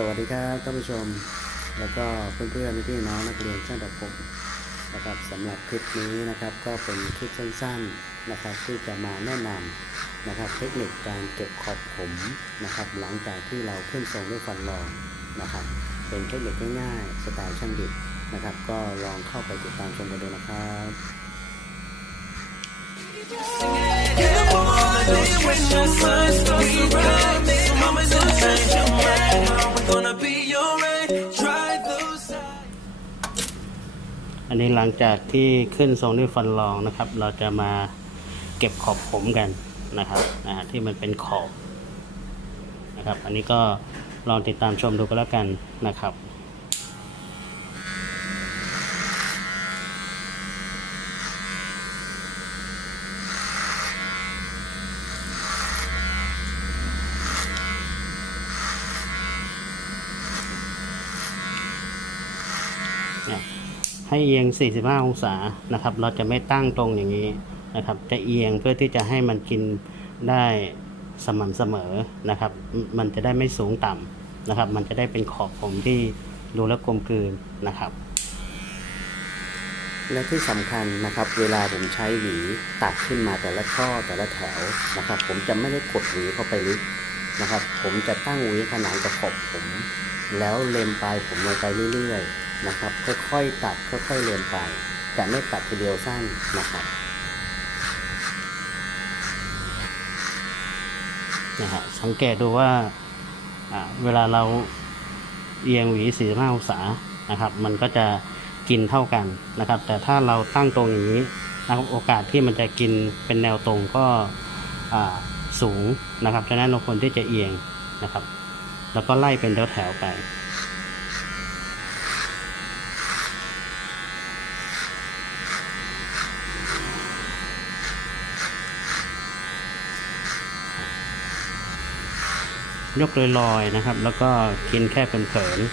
สวัสดีครับท่านผู้ชม แล้วก็เพื่อนๆพี่น้องนักเรียนช่างตัดผมนะครับสำหรับคลิปนี้นะครับก็เป็นคลิปสั้นๆนะครับที่จะมาแนะนำนะครับเทคนิคการเก็บขอบผมนะครับหลังจากที่เราขึ้นทรงด้วยฟันรองนะครับเป็นเทคนิคง่ายๆสไตล์ช่างดิบนะครับ ก็ลองเข้าไปติดตามชมกันดูนะครับ อันนี้หลังจากที่ขึ้นทรงด้วยฟันรองนะครับ เราจะมาเก็บขอบผมกันนะครับนะที่มันเป็นขอบนะครับ อันนี้ก็ลองติดตามชมดูก็แล้วกันนะครับ เนี่ยให้เอียง 45 องศานะครับ เราจะไม่ตั้งตรงอย่างนี้นะครับ จะเอียงเพื่อที่จะให้มันกินได้สม่ำเสมอนะครับ มันจะได้ไม่สูงต่ำนะครับ มันจะได้เป็นขอบผมที่ดูแลวกลมกลืนนะครับ และที่สำคัญนะครับ เวลาผมใช้หวีตัดขึ้นมาแต่ละช่อแต่ละแถวนะครับ ผมจะไม่ได้กดหวีเข้าไปลึกนะครับ ผมจะตั้งหวีขนานกับขอบผม แล้วเล็มปลายผมลงไปเรื่อยๆ นะครับ ค่อยๆตัดค่อยๆเล็มไปจะไม่ตัดทีเดียวสั้นนะครับนะฮะสังเกตดูว่าเวลาเราเอียงหวี45องศานะครับ มันก็จะกินเท่ากันนะครับ แต่ถ้าเราตั้งตรงอย่างนี้นะครับโอกาสที่มันจะกินเป็นแนวตรงก็สูงนะครับฉะนั้นเราควรที่จะเอียงนะครับ แล้วก็ไล่เป็นแถวๆไป ยกลอยๆนะครับ แล้วก็กินแค่เผินๆ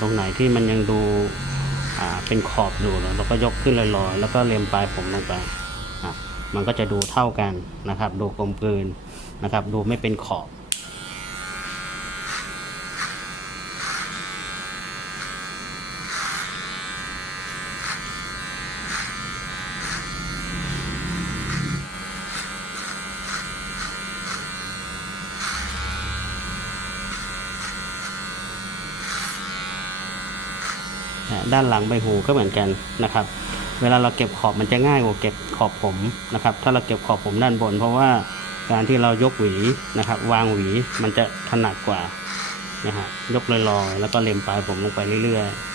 ตรงไหนที่มันยังดูเป็นขอบอยู่เราก็ยกขึ้นลอยๆ แล้วก็เลียมปลายผมลงไป มันก็จะดูเท่ากันนะครับ ดูกลมกลืนนะครับ ดูไม่เป็นขอบ ด้านหลังใบหูก็เหมือนกันนะครับ เวลาเราเก็บขอบมันจะง่ายกว่าเก็บขอบผมนะครับ ถ้าเราเก็บขอบผมด้านบน เพราะว่าการที่เรายกหวีนะครับ วางหวีมันจะถนัดกว่านะฮะยกลอยๆแล้วก็เล็มปลายผมลงไปเรื่อยๆ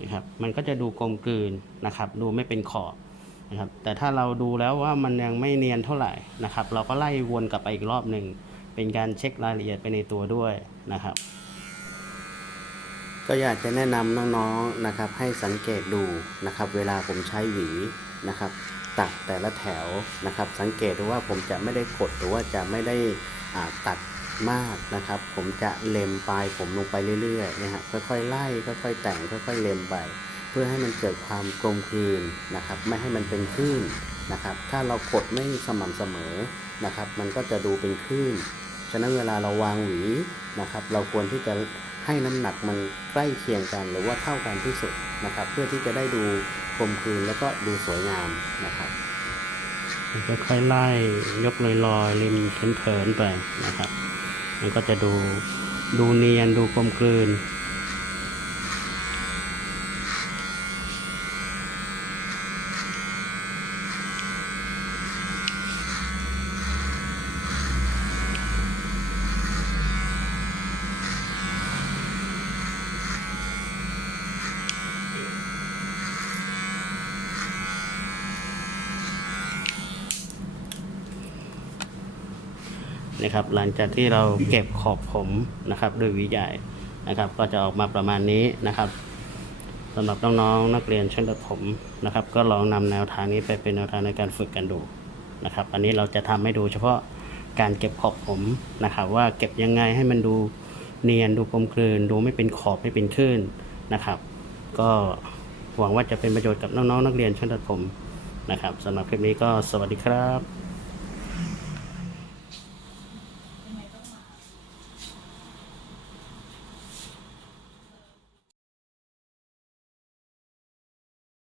นะครับ มันก็จะดูกลมกลืนนะครับ ดูไม่เป็นขอบนะครับ แต่ถ้าเราดูแล้วว่ามันยังไม่เนียนเท่าไหร่นะครับ เราก็ไล่วนกลับไปอีกรอบหนึ่ง เป็นการเช็ครายละเอียดไปในตัวด้วยนะครับ ก็อยากจะแนะนำน้องๆนะครับ ให้สังเกตดูนะครับ เวลาผมใช้หวีนะครับตัดแต่ละแถวนะครับ สังเกตดูว่าผมจะไม่ได้กดหรือว่าจะไม่ได้ตัด มากนะครับ ผมจะเล็มปลายผมลงไปเรื่อยๆนะฮะค่อยๆไล่ค่อยๆแต่งค่อยๆเล็มไปเพื่อให้มันเกิดความกลมกลืนนะครับ ไม่ให้มันเป็นคลื่นนะครับ ถ้าเรากดไม่สม่ำเสมอนะครับ มันก็จะดูเป็นคลื่นฉะนั้นเวลาเราวางหวีนะครับ เราควรที่จะให้น้ำหนักมันใกล้เคียงกันหรือว่าเท่ากันที่สุดนะครับ เพื่อที่จะได้ดูกลมกลืนแล้วก็ดูสวยงามนะครับค่อยๆไล่ยกลอยๆริมเพลินๆไปนะครับ มันก็จะดูดูเนียนดูกลมกลืน นะครับ หลังจากที่เราเก็บขอบผมนะครับด้วยวีใหญ่นะครับ ก็จะออกมาประมาณนี้นะครับสำหรับน้องๆนักเรียนช่างตัดผมนะครับ ก็ลองนำแนวทางนี้ไปเป็นแนวทางในการฝึกกันดูนะครับ อันนี้เราจะทำให้ดูเฉพาะการเก็บขอบผมนะครับ ว่าเก็บยังไงให้มันดูเนียนดูกลมกลืน ดูไม่เป็นขอบไม่เป็นคลื่นนะครับ ก็หวังว่าจะเป็นประโยชน์กับน้องๆนักเรียนช่างตัดผมนะครับสำหรับคลิปนี้ก็สวัสดีครับ